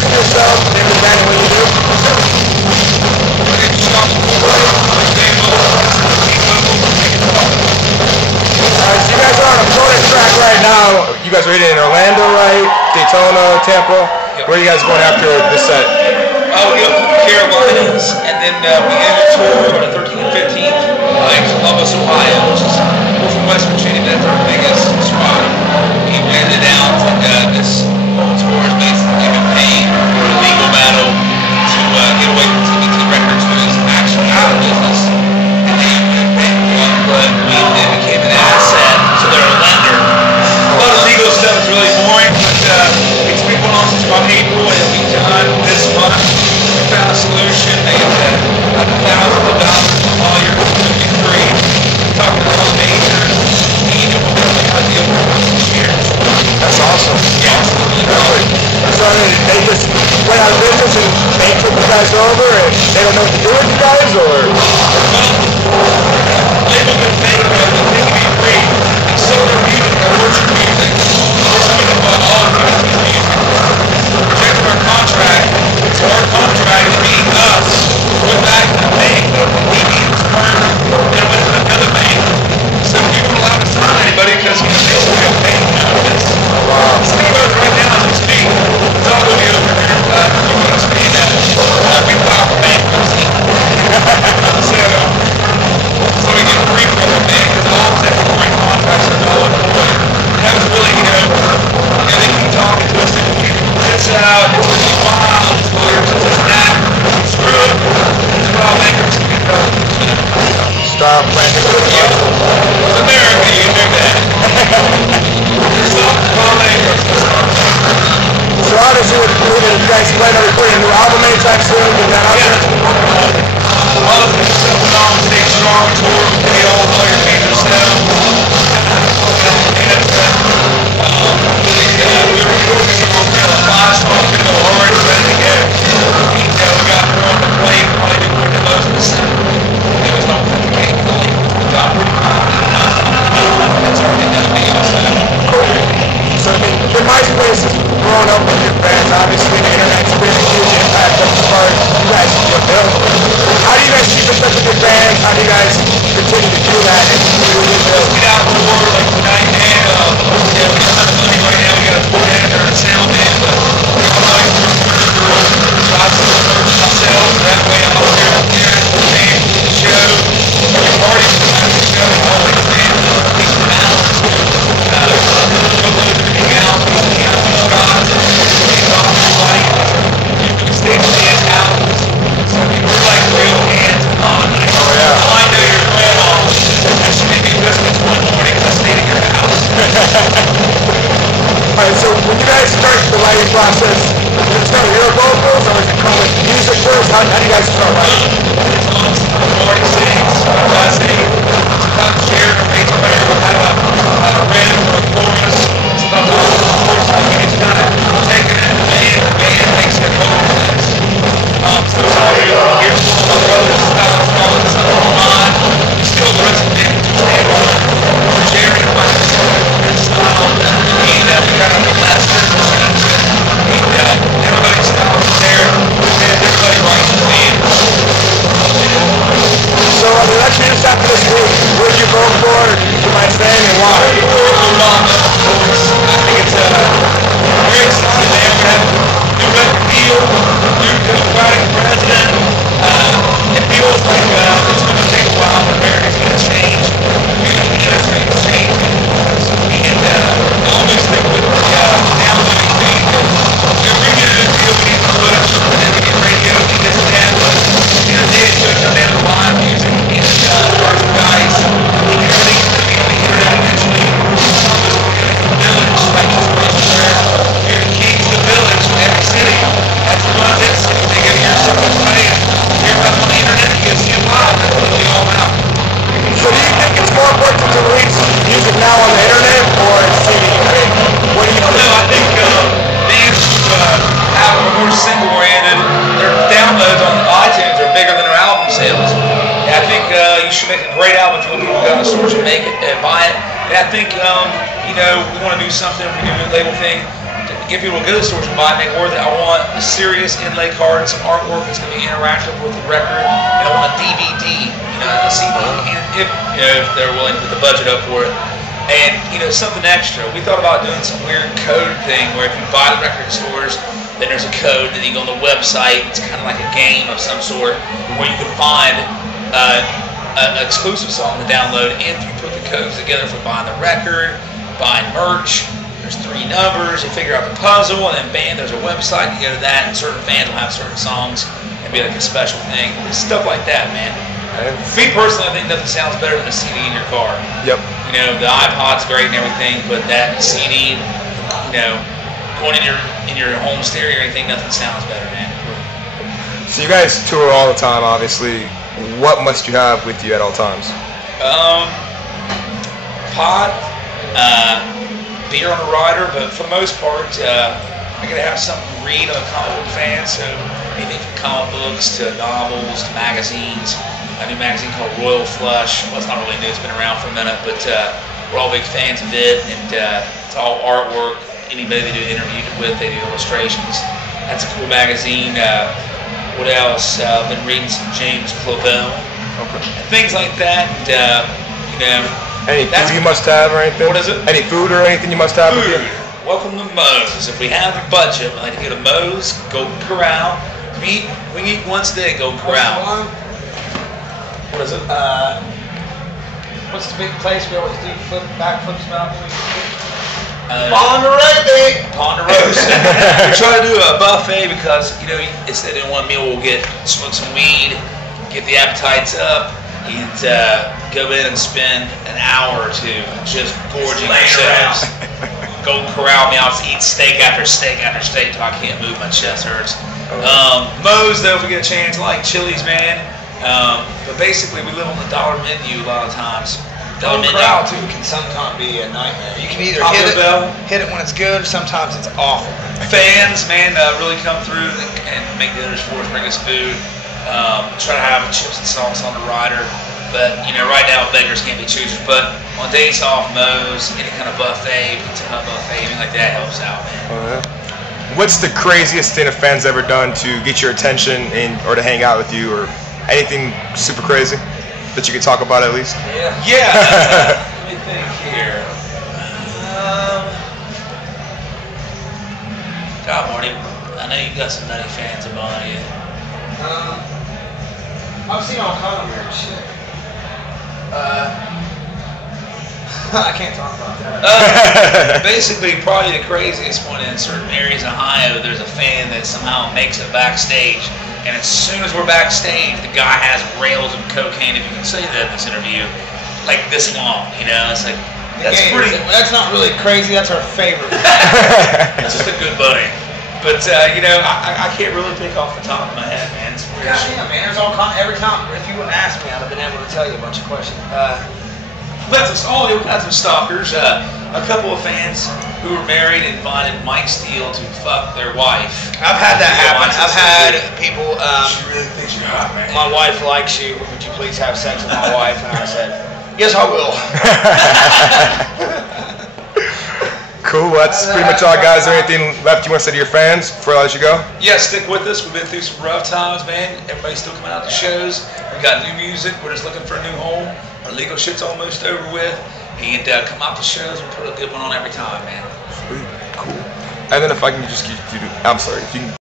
introduce yourself, name of the band, and what you do? My name is Shaun of Bobaflex. So you guys are on a bonus track right now. You guys are hitting in Orlando, right? Daytona, Tampa. Yep. Where are you guys going after this set? We go to the Carolinas, and then we end the tour on the 13th and 15th in Columbus, Ohio, which is we're from West Virginia. That's our biggest spot. We ran it down. This tour is basically giving pain for a legal battle to get away from TBT Records, who is actually out of business. And they didn't pay one, but we became an asset to their lender. A lot of legal stuff is really boring, but it's been going on since about April, and we've done this month. We found a solution. They have thousands of dollars of lawyers to be free. Talking to all majors, and we're going to have a deal for this year. That's awesome. Yeah, absolutely. So I mean, they just went out of business and they took you guys over and they don't know what to do with you guys, or? Label could make it, but they can be free. And so their music, their worship music, this music about all of music. Rejected our contract. So our contract is being us. Went back to the bank. He needs firm. Then went to another bank. So we weren't allowed to sign anybody because we basically got paid out of this. So think about it right now as we speak. It's all going to be over here. You understand that. We filed for bankruptcy. So we get free from the bank because all statutory contracts are null and void. That was really, they keep talking to us and we this out, it's going to be wild, it's lawyers, it's that, screw it, it's about bankruptcy. Stop playing. It's America, you do that. It's about bankruptcy. So obviously, you guys plan on recording a new album anytime soon? Get that out there? All of this stuff went on, stay strong, tour, we all lawyer fees and stuff. We were recording some more real fast, we go hard, ready to go. We got her on the plane, probably didn't work the most of the stuff. It was not complicated. We got pretty that's already done the deal, so. So I mean, your MySpace is growing up with your fans. Obviously, the internet's been a huge impact as far as you guys build. How do you guys keep in touch with your fans? How do you guys continue to do that and continue to build? Get out the door like tonight, and we don't have money right now. We got a full editor and sound man, but I'm like lots of merch myself. That way I'm up here with Karen, the band, the show. Every party from the show, always been these battles. Hang out, hang out with Scott, and talk to everybody. Stay on the house. So we're like real hands-on. Oh yeah. I know your grandma. She made me biscuits one morning because I stayed at your house. Alright, so when you guys start the writing process, does it start with your vocals or does it come with music first? How do you guys start writing? Marty sings, I sing. Sometimes Jared or bass player will have a rhythm or a chorus. Sometimes I'll have a chorus and we get kind of taking it in the band makes it over this. So it's all here's one of my brothers, Tyler Collins, son of mine. Still the rest of the band to stand on for Jerry and myself and style. And we got our masters and everybody's style is there. Everybody writes the band. So let's finish after this week. Who would you vote for? You might say, and why? I think it's very exciting, man. We have a new record deal, new Democratic president. It feels like it's going to take a while, but America's going to change. It's going to change. And I always think with the downloading thing, we're bringing in a deal, we need to put up, and then we get radio, we get that, but in a day it's going to come down to live music and merchandise. Everything's going to be on the internet eventually. The village, like this place where you're the kings of the village in every city. That's one of this. They get your stuff on play and hear about on the internet, you can see it live. That's what we all about. So do you think it's more important to release music now on the internet or CD? I mean, what do you think? No, I think bands who have a more single-oriented, their downloads on iTunes are bigger than their album sales. And I think you should make a great album if you want people to go to the stores and make it and buy it. And I think, we want to do something, if we do a label thing, get people to go to the stores and buy, make worth it. I want a serious inlay card, some artwork that's going to be interactive with the record, and I want a DVD, a CD, and if they're willing to put the budget up for it. And, something extra. We thought about doing some weird code thing where if you buy the record in stores, then there's a code, then you go on the website. It's kind of like a game of some sort where you can find an exclusive song to download if you put the codes together for buying the record, buying merch. There's 3 numbers. You figure out the puzzle, and then bam, there's a website. You go to that, and certain fans will have certain songs and be like a special thing. It's stuff like that, man. Me personally, I think nothing sounds better than a CD in your car. Yep. The iPod's great and everything, but that CD, going in your home stereo or anything, nothing sounds better, man. So you guys tour all the time, obviously. What must you have with you at all times? Pod, beer on the rider, but for the most part, I gotta have something to read. I'm a comic book fan, so anything from comic books to novels to magazines. A new magazine called Royal Flush. Well, it's not really new, it's been around for a minute, but we're all big fans of it, and it's all artwork. Anybody they do interviewed with, they do illustrations. That's a cool magazine. What else? I've been reading some James Clavell. Okay. Things like that. Any food you must have or anything? What is it? Any food or anything you must have with you? Welcome to Moe's. If we have a budget, we like to go to Moe's, Golden Corral. We can eat once a day at Golden Corral. What is it? What's the big place we always do backflips about? Ponderosa. We try to do a buffet because instead of one meal, we'll smoke some weed, get the appetites up, and go in and spend an hour or two just gorging ourselves. Golden Corral, I'll eat steak after steak after steak till I can't move, my chest hurts. Moe's, though, if we get a chance, like Chili's, man. But basically, we live on the dollar menu a lot of times. Golden Corral too can sometimes be a nightmare. You can either hit it when it's good, or sometimes it's awful. Fans, man, really come through and make dinners for us, bring us food. Try to have chips and sauce on the rider. But right now beggars can't be choosers. But on days off, Moe's, any kind of buffet, pizza hut buffet, anything like that helps out, man. What's the craziest thing a fan's ever done to get your attention or to hang out with you, or anything super crazy that you could talk about at least? Yeah. Let me think here. God, Marty, I know you got some nutty fans among you. I've seen all kind of weird shit. I can't talk about that. Basically, probably the craziest one in certain areas in Ohio, there's a fan that somehow makes it backstage, and as soon as we're backstage, the guy has rails of cocaine, if you can say that in this interview, like this long, It's like, that's not really crazy, that's our favorite. That's just a good buddy. But, I can't really think off the top of my head, man. It's weird. Yeah, man, there's all kind. Every time, if you wouldn't ask me, I'd have been able to tell you a bunch of questions. We've got some stalkers. A couple of fans who were married invited Mike Steele to fuck their wife. I've had that happen. I've had people. She really thinks you're hot, man. My wife likes you. Would you please have sex with my wife? And I said, yes, I will. Cool. That's pretty much all, guys. Is there anything left you want to say to your fans before I let you go? Yeah, stick with us. We've been through some rough times, man. Everybody's still coming out to shows. We got new music. We're just looking for a new home. Our legal shit's almost over with. And come out to shows and put a good one on every time, man. Sweet. Cool. And then if I can just keep you, I'm sorry. If you can